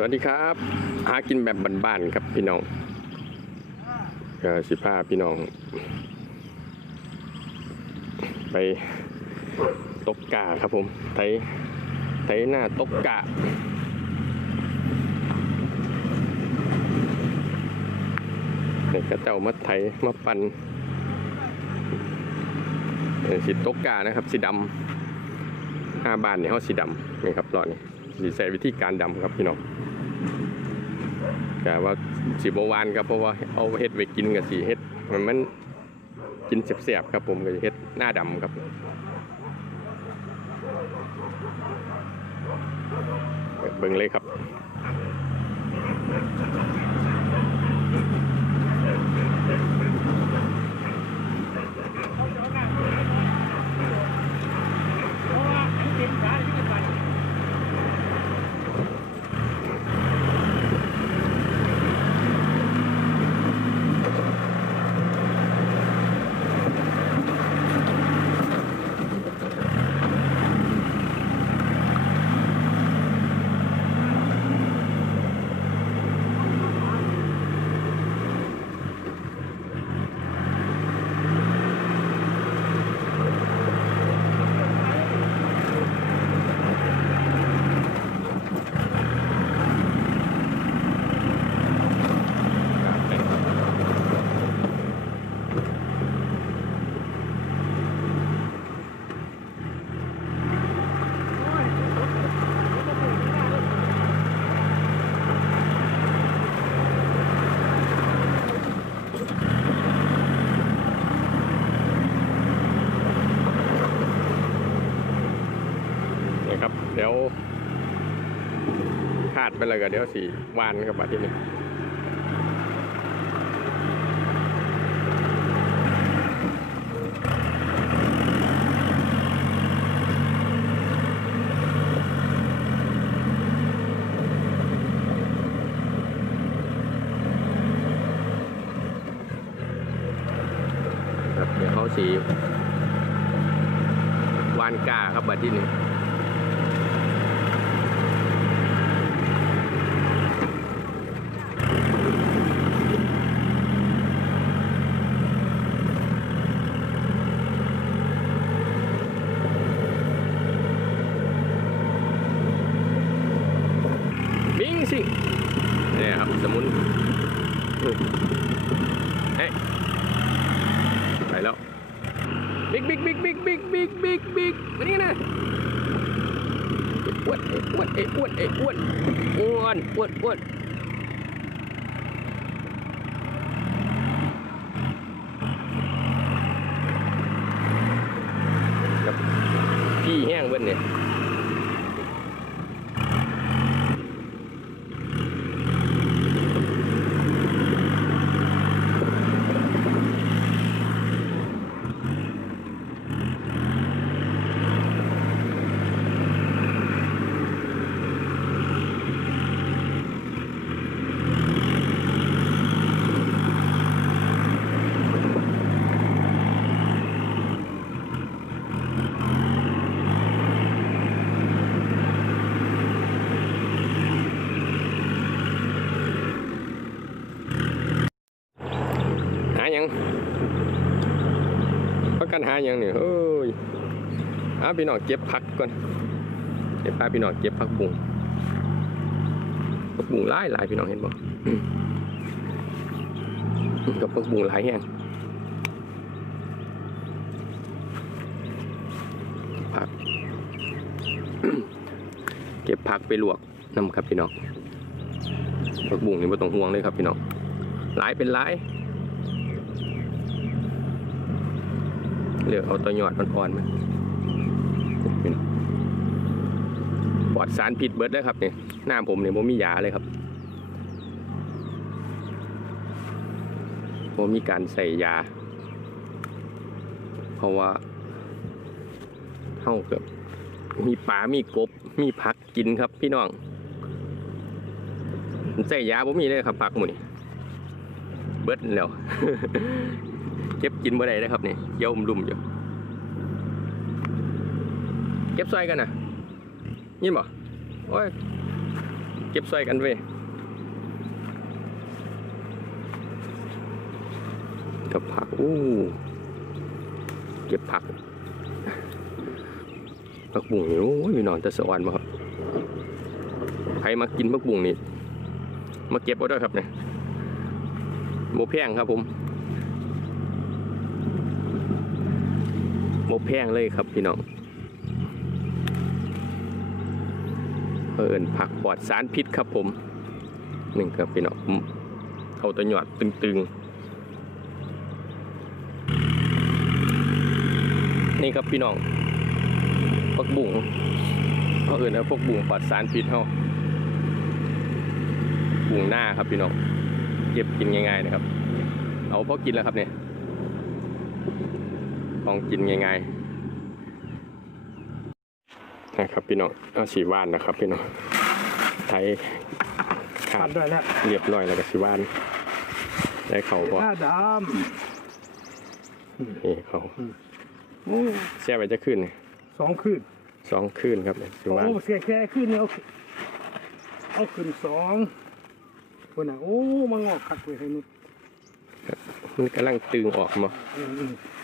สวัสดีครับ หากินแบบบ้านๆครับพี่น้องก็สิพาพี่น้อง ไปตกกาครับผมไถไถหน้าตกกาเนี่ยก็เจ้ามาไถมาปันสิตกกานะครับ สีดำห้าบานเนี่ยเขาสีดำนี่ครับรอนี่สีใส่วิธีการดำครับพี่น้อง กะว่าสีบวานครับเพราะว่าเอาเฮ็ดไปกินกับสีเฮ็ดมันมันกินเสียบๆครับผมกับเฮ็ดหน้าดำครับเบิ่งเลยครับ เดี๋ยวคาดไปเลยก็เดี๋ยวสีวานครับบัดที่นี่ครับเดี๋ยวเขาสีวานกาครับบัดที่นี่ บิงสิเนี่ยครับ สมุนเฮ้ยไปแล้ว บิ๊กบิ๊กบิ๊กบิ๊กบิ๊กบิ๊กบิ๊กบิ๊กมานี่นะอ้วนเอ้วนเอ้วนเอ้วนอ้วนอ้วนอ้วนพี่แห้งเบิ้ลเนี่ย ยังพักกันหายังนี่เฮ้ยอาพี่น้องเก็บผักก่อนเก็บพาพี่น้องเก็บผักบุ้งผักบุ้งหลายหลายพี่น้องเห็นบ่อืมกับผักบุ้งหลายแห้งผัก เก็บผักไปลวกน้ำครับพี่น้องผักบุ้งนี่ไม่ต้องห่วงเลยครับพี่น้องหลายเป็นหลาย เลือกเอาตัวยอดอ่อนๆมาเป็นปลอดสารพิษเบิดเลยครับเนี่ยหน้าผมเนี่ยผมมียาเลยครับผมมีการใส่ยา เพราะว่าเท่ากับมีปลามีกบ มีผักกินครับพี่น้องใส่ยาผมมีเลยครับผักหมูนี่เบิดแล้ว เก็บกินบ่ได้นะครับนี่เยี่ยวลุ่มอยู่เก็บซอยกันนะยินบ่โอ้ยเก็บก็บซอยกันเว้ยกับผักอู้เก็บผักผักบุ้งนี่โอ้ยนอนแต่สวรรค์มาครับใครมากินผักบุ้งนี่มาเก็บเอาด้วยครับเนี่ยโมแพงครับผม แพงเลยครับพี่น้องเอินผักปลอดสารพิษครับผมหนึ่งครับพี่น้องเอาตะหยอดตึงๆ นี่ครับพี่น้องพวกบุ๋งเขาเอินว่าพวกบุ๋งปลอดสารพิษเขาบุ๋งหน้าครับพี่น้องเก็บกินง่ายๆนะครับ เอาพอกินแล้วครับเนี่ย ของกินง่ายๆนะครับพี่น้องเอาสีวานนะครับพี่น้องไทยขาปัดนได้แล้วเรียบร้อยแล้วก็สีวาน ได้เขาพอหน้าดนี่เขาำโอ้แช่ไว้จะขึ้นนี่สองคืนสองขึ้นครับเนี่ยสีโอ้วานเสียแค่คืนเนี่ยเอาเอาคืนสองคนน่ะโอ้มางอกคักเลยให้นุชมันกำลังตึงออกมาอืมอืมกำ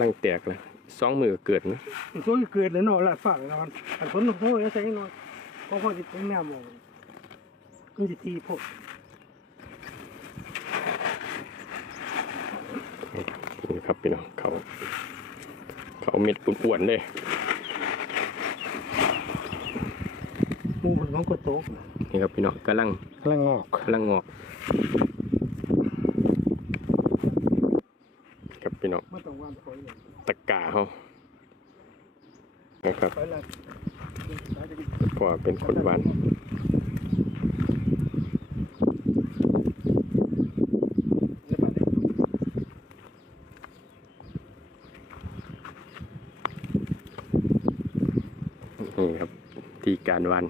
ลังแตกเลยสองมือเกิดนะมันสวยเกิดเลยเนาะละฝากนอนอันฝนโอ้ยใส่นอนเพราะพ่อจะเป็นแม่มองมันจะตีพวกนี่ครับพี่น้องเขา เขาเม็ดอ้วนๆเลยหมูผลของกระโตกนี่ครับพี่น้องกำลังกำลังงอกกำลังงอกครับพี่น้อง ไม่ ต้องวานถอยเลยตะกาเขานะครับถอยเลยเพราะว่าเป็นคนหวานเดี๋ยวไปเลยนี่ครับที่การวัน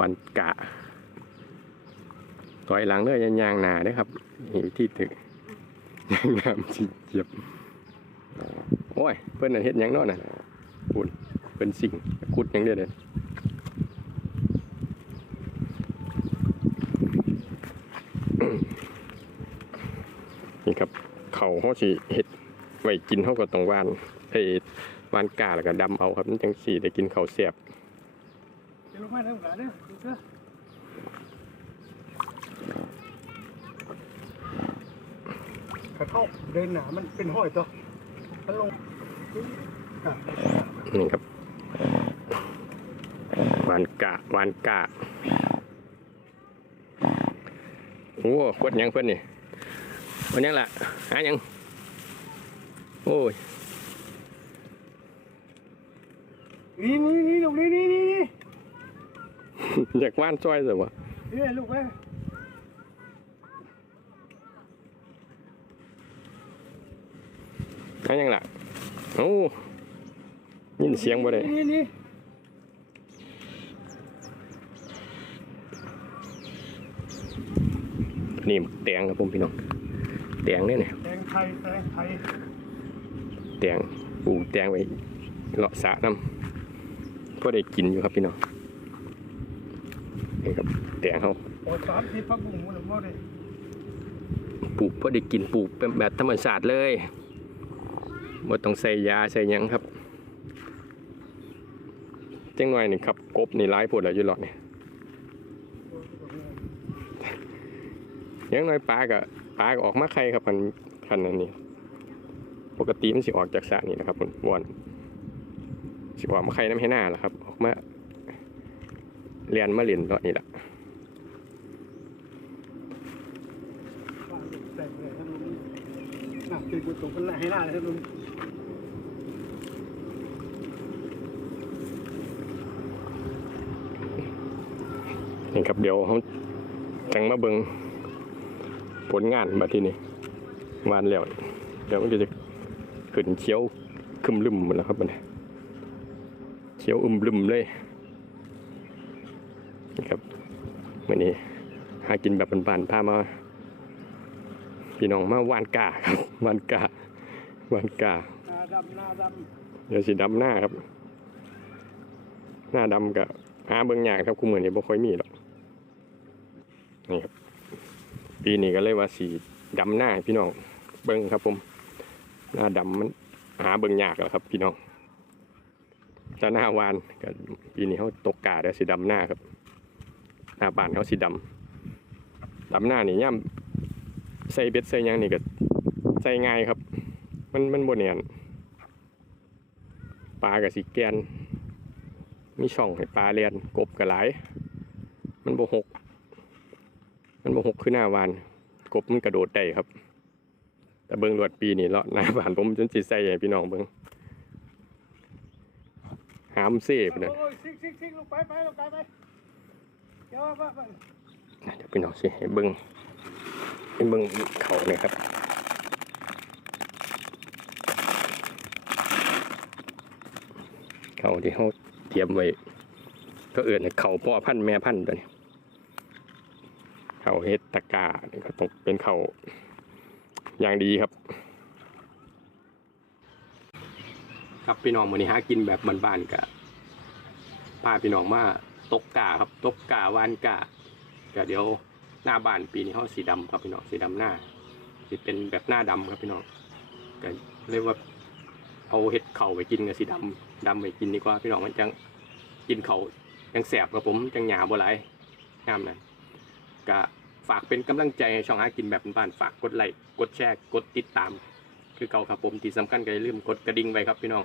วันกะถอยหลังเด้อยยางๆหนาเด้อครับนี่วิธีถึกยางงามสิเจียบ โอ้ย เพิ่นน่ะเฮ็ดหยังนาะน่ะปุ่นเพิ่นสิ่งขุดยังเด้อเด้อนี่ครับเขาเฮาสิเฮ็ดไว้กินเฮาก็ต้องว่านเอ้ยวานกาแล้วก็ดำเอาครับมันจังสิได้กินข้าวแซ่บเดี๋ยวลงมาเริ่มกันเนี่ยดูเขาเข้าเดินหนามันเป็นห้อยตัวมันลง นี่ครับวานกะวานกะโอ้กดหยังเพื่อนนี่วันยังล่ะหาหยัง โอ้ยนี่นี่นี่ลูกนี่นี่นี่นี่อยากว่านซอยสิวะนี่ลูกเว้ยหาหยังล่ะ โอ้ยินเสียงบ่ได้นี่นี่นี่แตงครับผมพี่น้องแตงเนี่ยเนี่ยแตงไทยแตงไทยแตงปลูกแตงไว้เลาะสระน้ำก็ได้กินอยู่ครับพี่น้องนี่ครับแตงเขาโอ้ยสามสิบพักบุ้งมันบ่ได้ปลูกพอได้กินปลูกเป็นแบบธรรมชาติเลย บ่ต้องใส่ยาใส่ยังครับจังหน่อยหนี่งครับกบนี่ร้ายปวดแล้วอยู่หลอดนี่อยังน้อยปลาก็ปลาก็ออกมาไข่ครับมันคันนั้นนี่ปกติมันสิออกจากสระนี่นะครับผมวอนสิออกมาไข่น้ำให้หน้าแหละครับ ออกมาเรียนมาเรียนตอนนี้แหละแตงเลยท่านลุงน่ะคือกูตรงกันให้หน้าเลยท่านลุง นี่ครับเดี๋ยวเขาจังมาเบิงผลงานมาที่นี่วานแล้วเดี๋ยวมันก็จะขึ้นเขียวคึมลืมหมดแล้วครับมันเขียวอึมลืมเลยนี่ครับวันนี้หากินแบบบานๆพามาพี่น้องมาวานกาครับวานกาวานกาหน้าดำหน้าดเดี๋ยวสีดำหน้าครับ หน้าดำกับหาเบิ่งยากครับคู่มือนี่บ่ค่อยมีหรอกำ นี่ครับปีนี้ก็เลยว่าสีดำหน้าพี่น้องเบิ้งครับผม หน้าดำมันหาเบิ้งยากแล้วครับ พี่น้องจะหน้าวานก็ปีนี้เขาตกกาได้สีดำหน้าครับ หน้าบานเขาสีดำดำหน้านี่ย่ำใส่เบ็ดใส่ยังนี่ก็ใส่ง่ายครับ มันมันบนเนียนปลากับสีแกนมีช่องให้ปลาเรียนกบกับหลาย มันบหก มันบหกคือหน้าวาน กบมันกระโดดได้ครับ แต่เบิ้งรวดปีนี่เลาะหน้าบ้านผมจนสิใส่ให้พี่น้องเบิ้งหามเซ่ไปเลยโอ้ยซิกซิกซิกลงไปไปลงไปไปเดี๋ยวว่าว่าเดี๋ยวพี่น้องสิให้เบิ้งให้เบิ้งเขาเนี่ยครับเขาที่เขาเตรียมไว้ก็เอื่นให้เขาพ่อพันธุ์แม่พันธุ์ตัวนี้ เขาเฮ็ดตะกร้านี่ก็ต้องเป็นเขาอย่างดีครับ ครับพี่น้องวันนี้หากินแบบบ้านๆกับพาพี่น้องมาตกกาครับตกกาวานกาก็เดี๋ยวหน้าบ้านปีนี้เขาสีดำครับพี่น้องสีดำหน้าสิเป็นแบบหน้าดำครับพี่น้องก็เรียกว่าเอาเห็ดเข่าไปกินกับสีดำดำไปกินดีกว่าพี่น้องมันจังกินเขายังแสบกับผมจังหยาบ่ไหลายงามนั้นก็ ฝากเป็นกำลังใจให้ช่องหากินแบบบ้านๆฝากกดไลค์กดแชร์กดติดตาม คือเก่าครับผมที่สำคัญก็อย่าลืมกดกระดิ่งไว้ครับพี่น้อง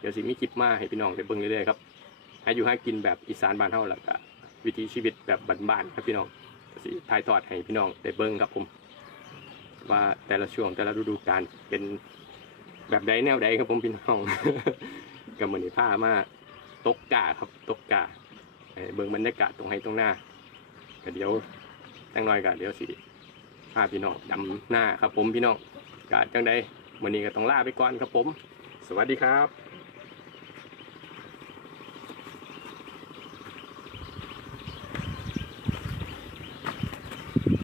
เดี๋ยวสิมีคลิปมาให้พี่น้องได้เบิ่งเรื่อยๆครับให้อยู่ให้กินแบบอีสานบ้านเฮาแล้วก็วิถีชีวิตแบบบ้านๆครับพี่น้องสิถ่ายทอดให้พี่น้องได้เบิ่งครับผม ว่าแต่ละช่วงแต่ละฤดูกาลเป็นแบบใดแนวใดครับผมพี่น้อง กับมือนี้ผ้ามาตกกาครับตกกาเบิ่งบรรยากาศตรงให้ตรงหน้าก็เดี๋ยว ตั้งน้อยก็เดี๋ยวสิพาพี่น้องดำหน้าครับผมพี่น้องกาจังใดวันนี้ก็ต้องลาไปก่อนครับผม สวัสดีครับ